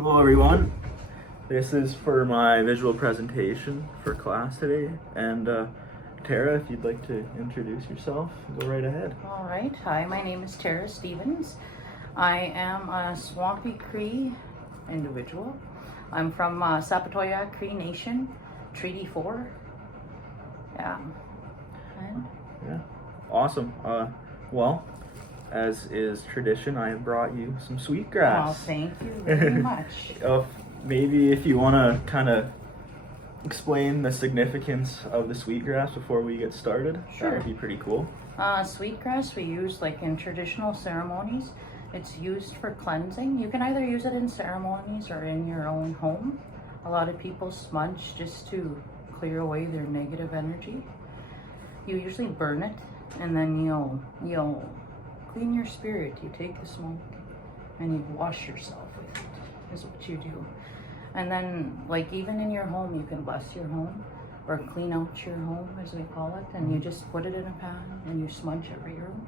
Hello everyone. This is for my visual presentation for class today. And Tara, if you'd like to introduce yourself, go right ahead. All right. Hi, my name is Tara Stevens. I am a Swampy Cree individual. I'm from Sapatoya Cree Nation, Treaty 4. Yeah. And Yeah, awesome. Well, as is tradition, I have brought you some sweetgrass. well, thank you very much. Maybe if you want to kind of explain the significance of the sweetgrass before we get started, Sure. that would be pretty cool. Sweetgrass we use like in traditional ceremonies. It's used for cleansing. You can either use it in ceremonies or in your own home. A lot of people smudge just to clear away their negative energy. You usually burn it, and then you'll clean your spirit. You take the smoke and you wash yourself with it, is what you do. And then, like, even in your home, you can bless your home or clean out your home, as we call it, and you just put it in a pan and you smudge every room.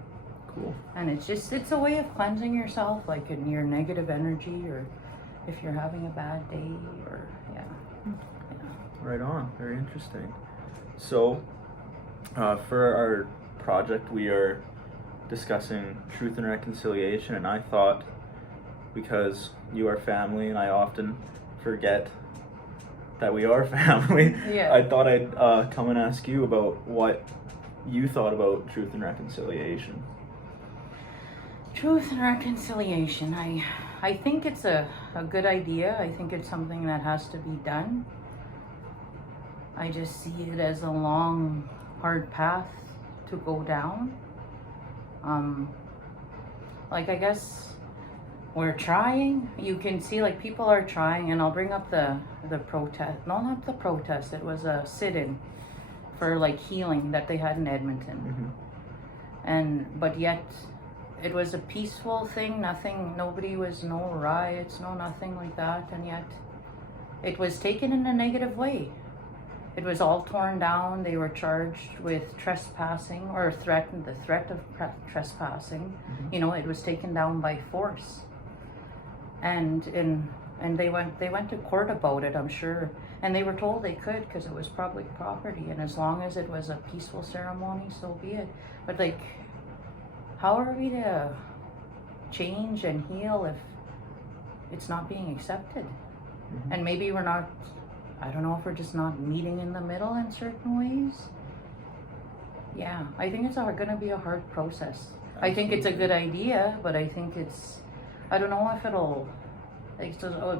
Cool. And it's a way of cleansing yourself, like in your negative energy, or if you're having a bad day, or yeah. Right on. Very interesting. So, for our project, we are discussing truth and reconciliation, and I thought, because you are family and I often forget that we are family, Yeah. I thought I'd come and ask you about what you thought about truth and reconciliation. Truth and reconciliation. I think it's a good idea. I think it's something that has to be done. I just see it as a long, hard path to go down. Like, I guess we're trying. You can see, like, people are trying, and I'll bring up the protest. No, not the protest. It was a sit-in for, like, healing that they had in Edmonton. But yet it was a peaceful thing. Nobody was, no riots, no nothing like that. And yet it was taken in a negative way. It was all torn down. They were charged with trespassing, or the threat of trespassing. You know, it was taken down by force. And they went to court about it, I'm sure. And they were told they could because it was public property. And as long as it was a peaceful ceremony, so be it. But, like, how are we to change and heal if it's not being accepted? And maybe we're not, I don't know if we're just not meeting in the middle in certain ways. Yeah, I think it's going to be a hard process. I think it's a good idea, but I think I don't know if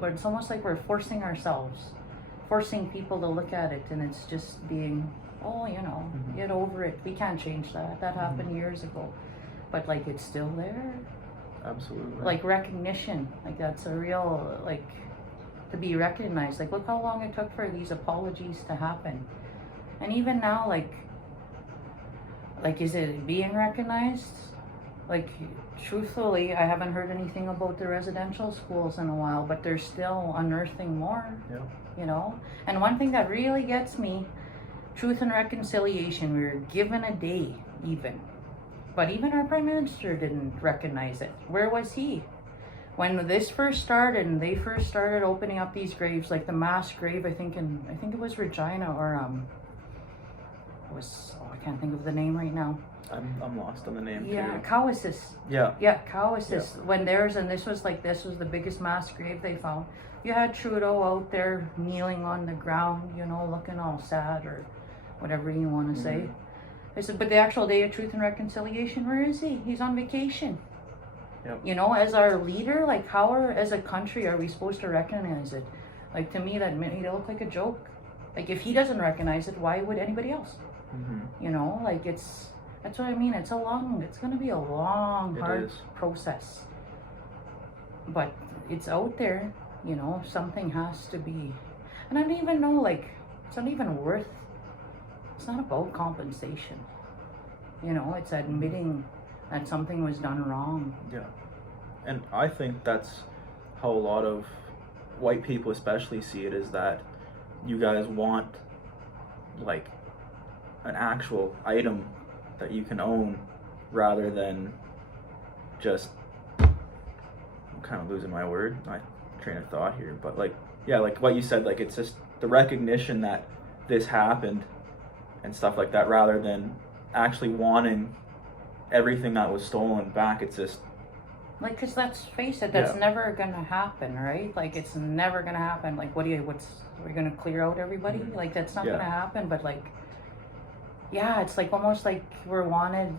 but it's almost like we're forcing people to look at it, and it's just being, get over it. We can't change that. That happened years ago. But, like, it's still there. Absolutely. Like, recognition, like, that's a real, like, to be recognized. Like, look how long it took for these apologies to happen. And even now, like, is it being recognized? Like, truthfully, I haven't heard anything about the residential schools in a while, but they're still unearthing more, you know? And one thing that really gets me, truth and reconciliation, we were given a day, even. But even our Prime Minister didn't recognize it. Where was he? When this first started, and they first started opening up these graves, like the mass grave, I think it was Regina, or I can't think of the name right now. I'm lost on the name too. Cowessus. Yeah, Cowessus. Yeah. When this was the biggest mass grave they found. You had Trudeau out there kneeling on the ground, looking all sad, or whatever you want to say. I said, but the actual day of truth and reconciliation, where is he? He's on vacation. Yep. As our leader, like, as a country, are we supposed to recognize it? Like, to me, that made it look like a joke. Like, if he doesn't recognize it, why would anybody else? Like, that's what I mean. It's going to be a long, hard process. But it's out there, something has to be. And I don't even know, like, it's not about compensation. It's admitting that something was done wrong. Yeah. And I think that's how a lot of white people especially see it, is that you guys want, like, an actual item that you can own rather than just, I'm kind of losing my word. I train of thought here, but like, yeah, like what you said, like it's just the recognition that this happened and stuff like that, rather than actually wanting everything that was stolen back. It's just like, because let's face it, that's Yeah. never gonna happen, right? Like, it's never gonna happen. Like, we're gonna clear out everybody? Mhm. Like, that's not Yeah. gonna happen. But like, yeah, it's like almost like we're wanted.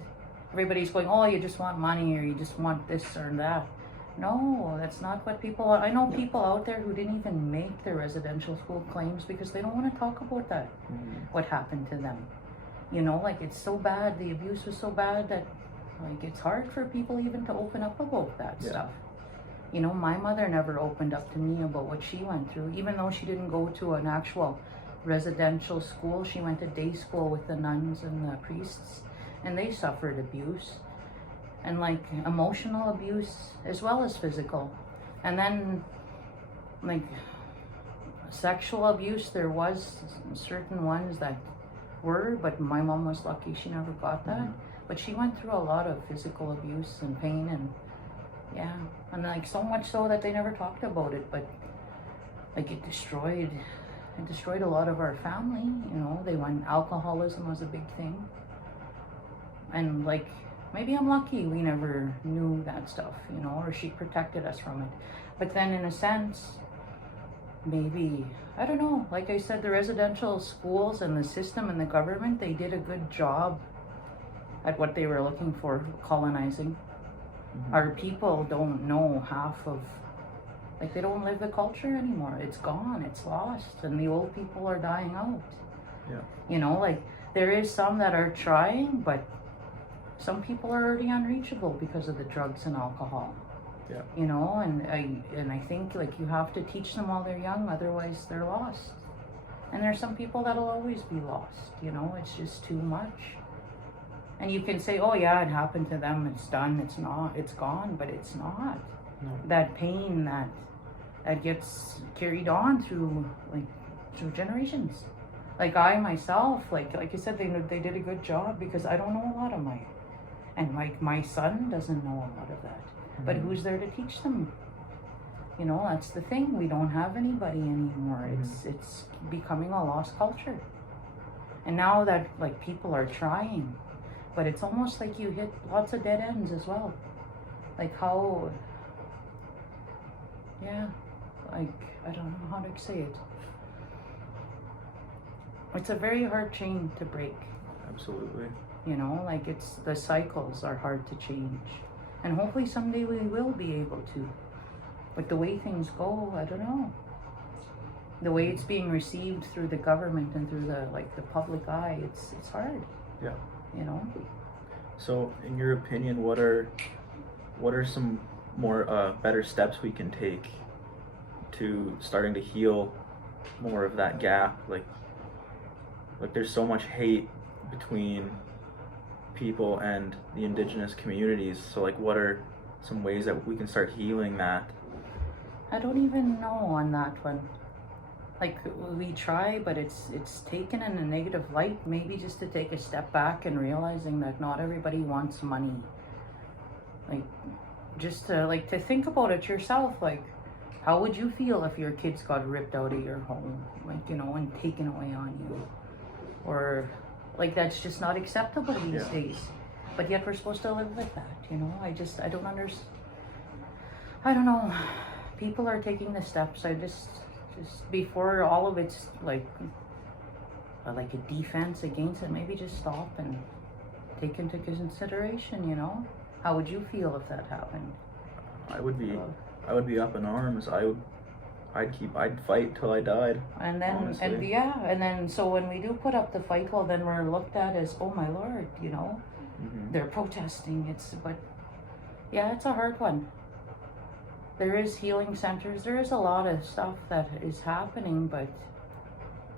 Everybody's going, oh, you just want money, or you just want this or that. No, that's not what people are. I know people out there who didn't even make their residential school claims because they don't want to talk about that, what happened to them. You know, like, it's so bad, the abuse was so bad that, like, it's hard for people even to open up about that Yeah. stuff. You know, my mother never opened up to me about what she went through, even though she didn't go to an actual residential school. She went to day school with the nuns and the priests, and they suffered abuse, and like emotional abuse as well as physical. And then like sexual abuse, there was certain ones that were, but my mom was lucky she never got that. But she went through a lot of physical abuse and pain, and yeah, and like so much so that they never talked about it. But like it destroyed a lot of our family. You know, they went, alcoholism was a big thing, and like maybe I'm lucky we never knew that stuff, you know, or she protected us from it. But then in a sense, maybe, I don't know, like I said, the residential schools and the system and the government, they did a good job at what they were looking for, colonizing. Our people don't know half of, like, they don't live the culture anymore. It's gone, it's lost, and the old people are dying out. Yeah. You know, like, there is some that are trying, but some people are already unreachable because of the drugs and alcohol. Yeah. You know, and I think, like, you have to teach them while they're young, otherwise they're lost. And there's some people that'll always be lost, you know, it's just too much. And you can say, oh yeah, it happened to them, it's done, it's not, it's gone, but it's not. No. That pain that gets carried on through generations. Like I myself, like you said, they did a good job, because I don't know a lot of and like my son doesn't know a lot of that. But who's there to teach them? You know, that's the thing. We don't have anybody anymore. It's becoming a lost culture. And now that like people are trying, but it's almost like you hit lots of dead ends as well. Like how, yeah, like I don't know how to say it. It's a very hard chain to break. Absolutely. You know, like it's, the cycles are hard to change. And hopefully someday we will be able to. But the way things go, I don't know. The way it's being received through the government and through the public eye, it's hard. Yeah. You know? So in your opinion, what are some more better steps we can take to starting to heal more of that gap? Like there's so much hate between people and the indigenous communities. So like what are some ways that we can start healing that? I don't even know on that one. Like we try, but it's taken in a negative light. Maybe just to take a step back and realizing that not everybody wants money. Like just to think about it yourself. Like how would you feel if your kids got ripped out of your home, like, you know, and taken away on you? Or like that's just not acceptable these days. But yet we're supposed to live with that, you know? I don't understand. I don't know. People are taking the steps. I just before all of it's like a defense against it, maybe just stop and take into consideration, you know? How would you feel if that happened? I would be up in arms. I'd fight till I died. And then, honestly. and then so when we do put up the fight, well, then we're looked at as, oh my Lord, you know, they're protesting. But yeah, it's a hard one. There is healing centers. There is a lot of stuff that is happening, but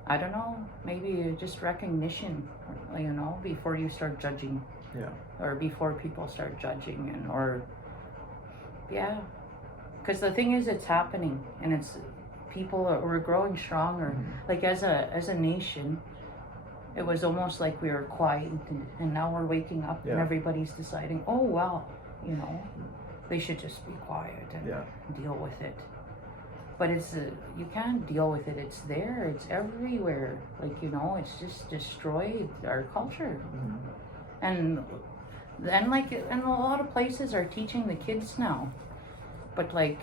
I don't know, maybe just recognition, you know, before you start judging. Yeah. Or before people start judging yeah. Because the thing is, it's happening, and we're growing stronger. Like as a nation, it was almost like we were quiet, and now we're waking up, and everybody's deciding, oh well, you know, they should just be quiet and deal with it. but it's you can't deal with it. It's there. It's everywhere. Like, you know, it's just destroyed our culture. Mhm. And like, and a lot of places are teaching the kids now, but like,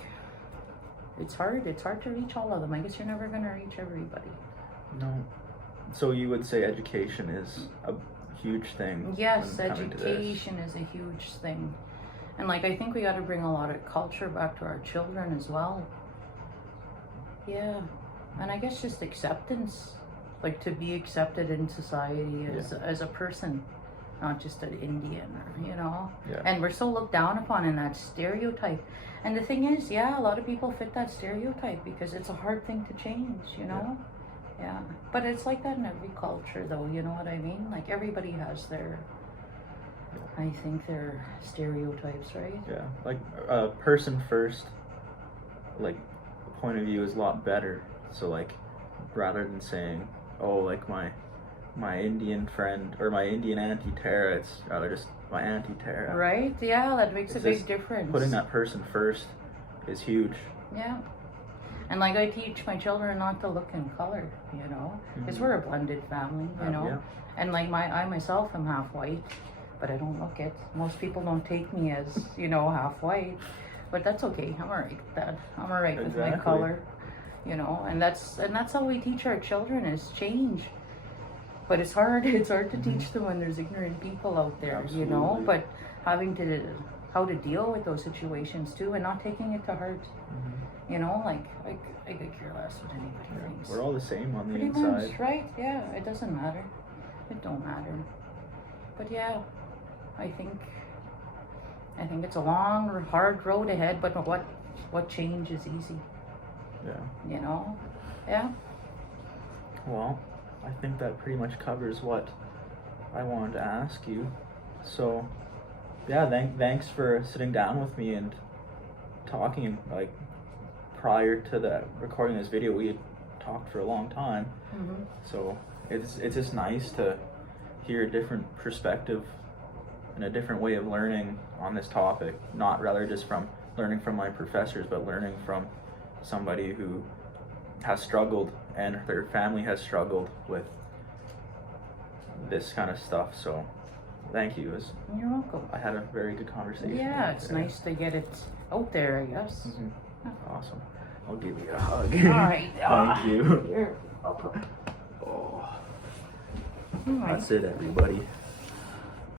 it's hard to reach all of them. I guess you're never gonna reach everybody. No. So you would say education is a huge thing? Yes, when coming to this? education is a huge thing. And like, I think we got to bring a lot of culture back to our children as well. Yeah. And I guess just acceptance, like to be accepted in society as a person, not just an Indian, or, you know. Yeah. And we're so looked down upon in that stereotype. And the thing is, yeah, a lot of people fit that stereotype because it's a hard thing to change, you know. Yeah. But it's like that in every culture, though, you know what I mean? Like, everybody has their, I think, their stereotypes, right? Yeah, like person first, like, point of view is a lot better. So like, rather than saying, oh, like my Indian friend or my Indian Auntie Tara, it's rather just my Auntie Tara. Right? Yeah, that makes It's a big just difference. Putting that person first is huge. Yeah. And like, I teach my children not to look in color, you know, because we're a blended family, you know. Yeah. And like, I myself am half white, but I don't look it. Most people don't take me as, you know, half white, but that's okay. I'm alright with that. I'm alright with my Exactly. color, you know. And that's how we teach our children is change. But it's hard. It's hard to teach them when there's ignorant people out there, you know. Absolutely. But having to how to deal with those situations too, and not taking it to heart. You know, like I could care less what anybody thinks. We're all the same on the Pretty inside. much, right? Yeah, it doesn't matter. It don't matter. But yeah, I think it's a long, hard road ahead. But what change is easy? Yeah. You know? Yeah. Well, I think that pretty much covers what I wanted to ask you. So, yeah, thanks for sitting down with me and talking. Like, prior to the recording of this video, we had talked for a long time. Mm-hmm. So it's just nice to hear a different perspective and a different way of learning on this topic. Not rather just from learning from my professors, but learning from somebody who has struggled and their family has struggled with this kind of stuff. So thank you. You're welcome. I had a very good conversation. Yeah, it's nice to get it out there, I guess. Mm-hmm. Awesome. I'll give you a hug. All right. Thank you. You're welcome. Oh, All right. that's it, everybody.